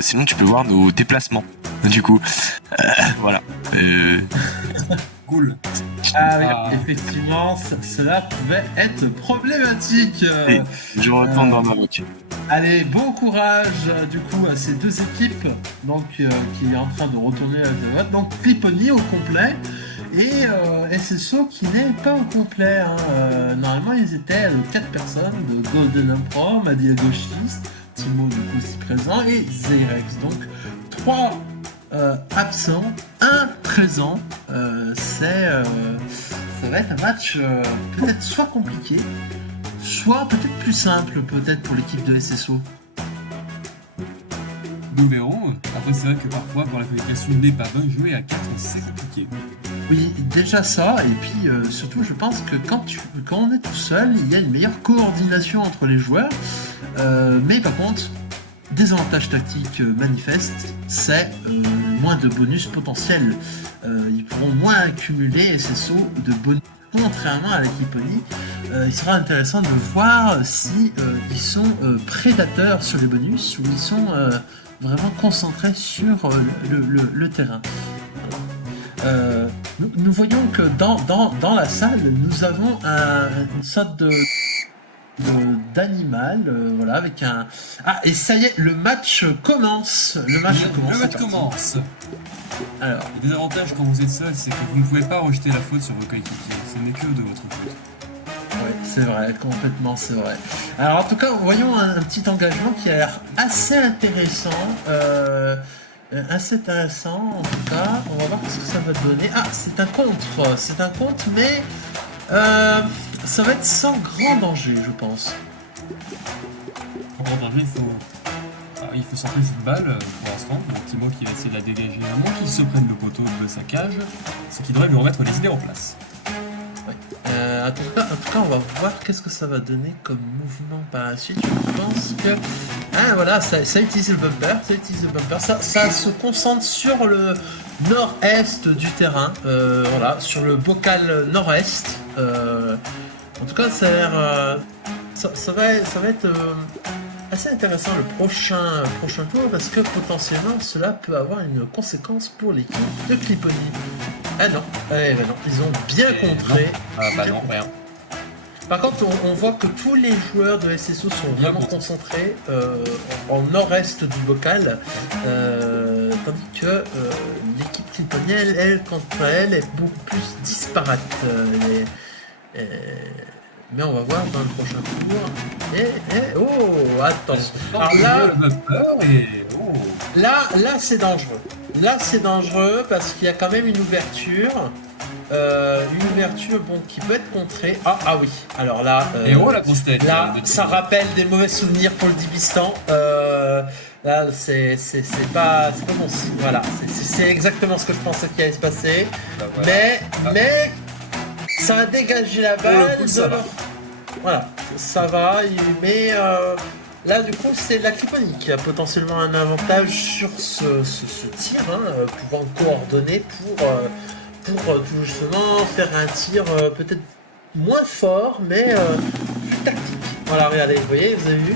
sinon tu peux voir nos déplacements. Du coup, voilà. Cool. Ah oui, effectivement, cela pouvait être problématique. Et je retourne dans ma voiture. Allez, bon courage du coup à ces deux équipes donc, qui est en train de retourner à la vote. Donc Clipony au complet et SSO qui n'est pas au complet. Normalement ils étaient 4 personnes, de Golden Emperor, Madi la gauchiste, Timo du coup aussi présent et Zeirex. Donc 3 absents, 1 présent. Ça va être un match peut-être soit compliqué, soit peut-être plus simple peut-être pour l'équipe de SSO. Nous verrons. Après, c'est vrai que parfois, quand la qualification n'est pas bonne, jouer à 4, c'est compliqué. Oui, déjà ça, et puis surtout, je pense que quand on est tout seul, il y a une meilleure coordination entre les joueurs. Mais par contre, désavantage tactique manifeste, c'est moins de bonus potentiels. Ils pourront moins accumuler SSO de bonus. Contrairement à l'équipe Pony, il sera intéressant de voir si ils sont prédateurs sur les bonus ou ils sont vraiment concentrés sur le terrain. Nous voyons que dans la salle, nous avons une sorte d'animal, voilà, avec un... Ah, et ça y est, le match commence. Le match commence. Alors, le désavantage quand vous êtes seul, c'est que vous ne pouvez pas rejeter la faute sur vos coéquipiers. Ce n'est que de votre faute. Oui, c'est vrai, complètement, c'est vrai. Alors, en tout cas, voyons un petit engagement qui a l'air assez intéressant. En tout cas. On va voir ce que ça va donner. Ah, c'est un contre, mais ça va être sans grand danger, je pense. En grand danger, il faut sortir cette balle pour l'instant. Timo qui va essayer de la dégager. À moins qu'il se prenne le poteau de sa cage, c'est qu'il devrait lui remettre les idées en place. Oui. En tout cas, on va voir qu'est-ce que ça va donner comme mouvement par la suite. Je pense que... Ah voilà, ça utilise le bumper. Ça se concentre sur le nord-est du terrain. Voilà, sur le bocal nord-est. En tout cas, ça a l'air... Ça va être... assez intéressant le prochain tour parce que potentiellement cela peut avoir une conséquence pour l'équipe de Clipony. Ah non, ils ont bien contré. Rien. Par contre, on voit que tous les joueurs de SSO sont vraiment concentrés en nord-est du bocal, tandis que l'équipe Clipony, elle, quant à elle, est beaucoup plus disparate. Mais on va voir dans le prochain tour. Oh, attention. Alors là, c'est dangereux. Là, c'est dangereux parce qu'il y a quand même une ouverture. Qui peut être contrée. Ah oui. Alors là, la grosse tête. Là, ça rappelle des mauvais souvenirs pour le Dibistan. Là, c'est pas bon signe. Voilà, c'est exactement ce que je pensais qu'il allait se passer. Bah, voilà. Mais ça a dégagé la balle. Voilà, ça va. Mais là, du coup, c'est la Clipony qui a potentiellement un avantage sur ce tir, pouvant coordonner pour tout justement faire un tir peut-être moins fort, mais plus tactique. Voilà, regardez, vous voyez, vous avez vu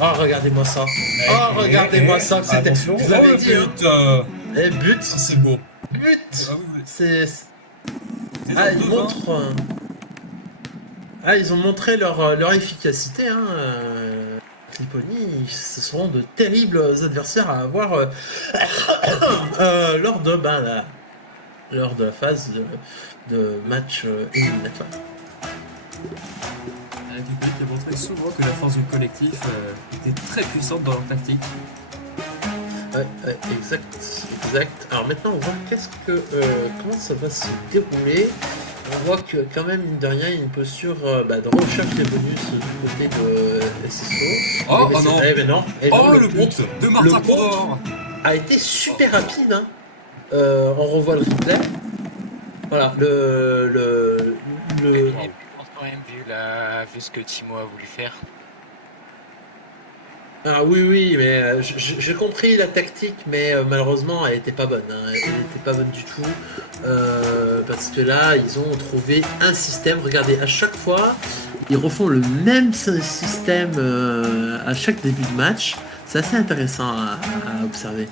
regardez-moi ça. Regardez-moi ça. C'était. Vous avez dit. But. C'est beau. But. Ah, oui. C'est. Ils montrent. Ils ont montré leur efficacité. Clipony, ce seront de terribles adversaires à avoir lors de la phase de match éliminatoire. Clipony qui a montré souvent que la force du collectif était très puissante dans leur tactique. Exact. Alors maintenant, on voit comment ça va se dérouler. On voit que quand même, mine de rien, il y a une posture de recherche des bonus du côté de SSO. Non. Le but de Martin Condor a été super rapide. On revoit le replay. Voilà, le... Je pense quand même, vu ce que Timo a voulu faire. Ah oui, mais j'ai compris la tactique, mais malheureusement, elle était pas bonne. Elle était pas bonne du tout. Parce que là, ils ont trouvé un système. Regardez, à chaque fois, ils refont le même système à chaque début de match. C'est assez intéressant à observer.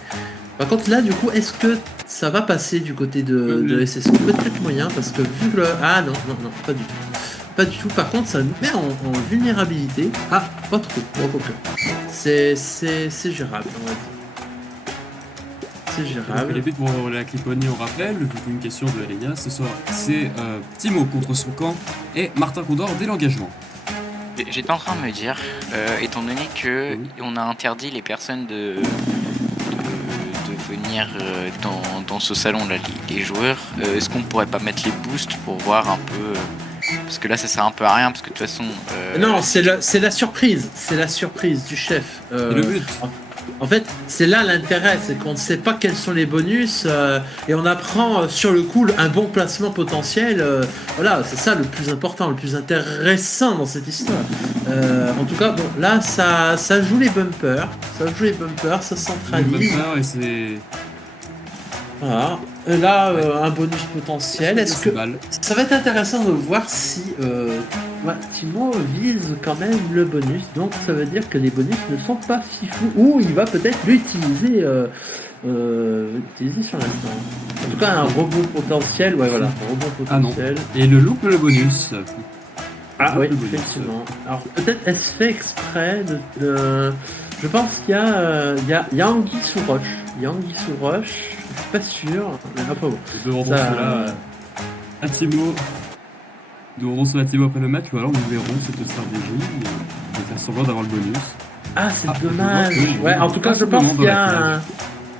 Par contre, là, du coup, est-ce que ça va passer du côté de SSO? Peut-être moyen, parce que vu le... Ah non, pas du tout. Pas du tout. Par contre, ça nous met en vulnérabilité. Ah, pas trop. C'est gérable, on va dire. C'est Donc, gérable. les buts pour la Cliponie, on rappelle, vu qu'une question de Alenia, ce soir, c'est Timo contre son camp et Martin Condor dès l'engagement. J'étais en train de me dire, étant donné que Oui. on a interdit les personnes de venir dans ce salon là, les joueurs, est-ce qu'on pourrait pas mettre les boosts pour voir un peu parce que là ça sert un peu à rien parce que de toute façon Non, c'est la surprise. C'est la surprise du chef. Et le but En fait, c'est là l'intérêt, c'est qu'on ne sait pas quels sont les bonus et on apprend sur le coup un bon placement potentiel. Voilà, c'est ça le plus important, le plus intéressant dans cette histoire. En tout cas, bon, là, ça joue les bumpers, ça centralise. et c'est... Voilà. Et là, un bonus potentiel. Est-ce que ça va être intéressant de voir si Timo vise quand même le bonus, donc ça veut dire que les bonus ne sont pas si fous, ou il va peut-être l'utiliser sur l'instant. En tout cas, un rebond potentiel, ouais voilà, un rebond potentiel. Ah non, et le loupe le bonus. Ah oui, effectivement. Alors peut-être est-ce fait exprès de... Je pense qu'il y a Anguille sous roche. Il y a Anguille sous roche, je suis pas sûr, mais pas bon. Devant cela, à Timo. Nous aurons cela Timo après le match, ou alors nous verrons cette stratégie de faire semblant d'avoir le bonus. Ah, c'est dommage. Ouais, en tout cas, je pense qu'il y a un...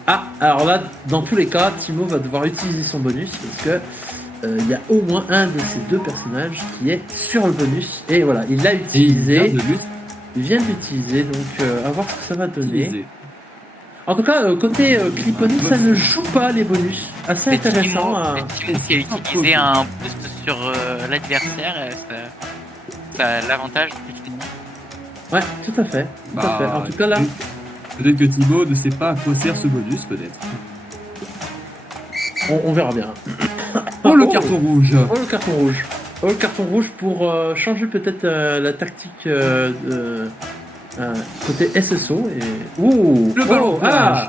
Ah, alors là, dans tous les cas, Timo va devoir utiliser son bonus parce que il y a au moins un de ces deux personnages qui est sur le bonus. Et voilà, il l'a utilisé. Il vient de l'utiliser, donc à voir ce que ça va donner. En tout cas, côté Clipony, ça ne joue pas les bonus. Assez intéressant. Timo qui a utilisé un boost sur l'adversaire, ça a l'avantage de Clipony. Ouais, tout à fait. En tout cas, là. Peut-être que Timo ne sait pas à quoi sert ce bonus, peut-être. On verra bien. Oh, le carton rouge. Oh, le carton rouge. Oh, le carton rouge pour changer peut-être la tactique côté SSO. Et... Ouh, le ballon de plage.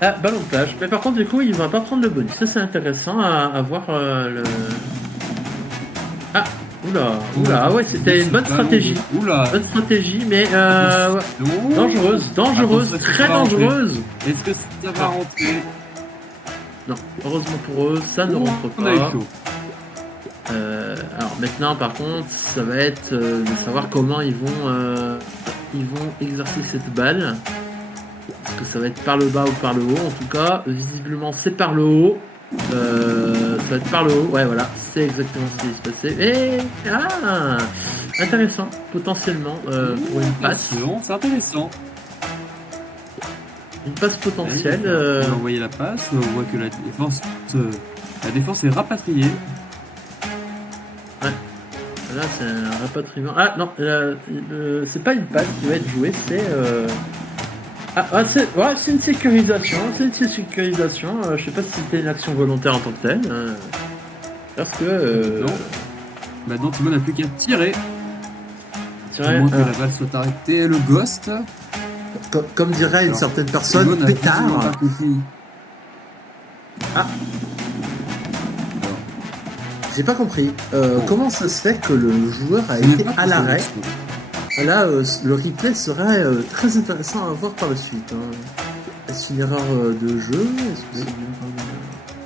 Ballon de plage. Mais par contre, du coup, il va pas prendre le bonus. Ça, c'est intéressant à voir le... Ah, oula, ouais, c'était une bonne stratégie. Bonne stratégie, mais dangereuse, très dangereuse. Est-ce que ça va rentrer? Non, heureusement pour eux, ça ne rentre pas. On a eu chaud. Alors maintenant, par contre, ça va être de savoir comment ils vont exercer cette balle. Est-ce que ça va être par le bas ou par le haut? En tout cas, visiblement, c'est par le haut. Ça va être par le haut. Ouais, voilà, c'est exactement ce qui va se passer. Et intéressant, potentiellement pour une passe. C'est intéressant. Une passe potentielle. On a envoyé la passe. On voit que la défense est rapatriée. Là, c'est un rapatriement. Ah non, c'est pas une passe qui va être jouée, c'est. C'est une sécurisation. Je sais pas si c'était une action volontaire en tant que telle. Parce que. Non. Maintenant, Timo n'a plus qu'à tirer. À moins que la balle soit arrêtée. Le ghost. Comme dirait une certaine personne, pétard. Ah. J'ai pas compris. Comment ça se fait que le joueur a été à l'arrêt? Là, le replay serait très intéressant à voir par la suite. Est-ce une erreur de jeu? Est-ce que c'est une erreur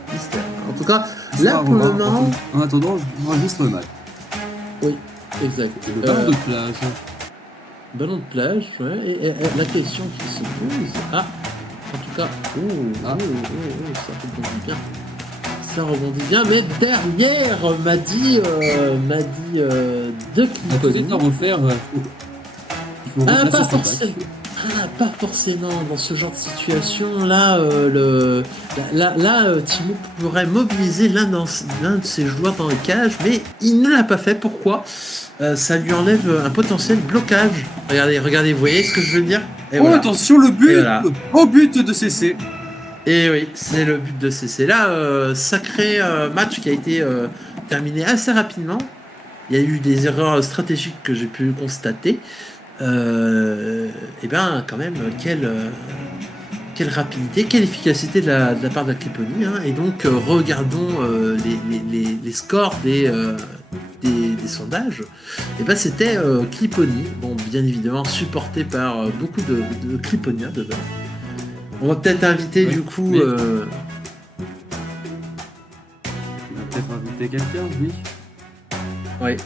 de mystère? En tout cas, là pour le moment. En attendant, on enregistre le match. Oui, exact. Le ballon de plage. Ballon de plage, ouais. Et la question qui se pose. Ah, en tout cas, ça rebondit bien. Ça rebondit bien, mais derrière m'a dit de Clipony. À refaire. Pas forcément dans ce genre de situation. Là, Timo pourrait mobiliser l'un de ses joueurs dans les cages, mais il ne l'a pas fait. Pourquoi? Ça lui enlève un potentiel blocage. Regardez, vous voyez ce que je veux dire? Et voilà. Attention, le but, au but de CC. Et oui, c'est le but de CC. Là, sacré match qui a été terminé assez rapidement. Il y a eu des erreurs stratégiques que j'ai pu constater. Et bien, quand même, quelle rapidité, quelle efficacité de la part de la Cliponie. Hein. Et donc, regardons les scores des sondages. Et ben, c'était Cliponie, bon, bien évidemment supporté par beaucoup de Cliponiens dedans. On va peut-être inviter Oui, du coup. mais- On va peut-être inviter quelqu'un, oui. Ouais.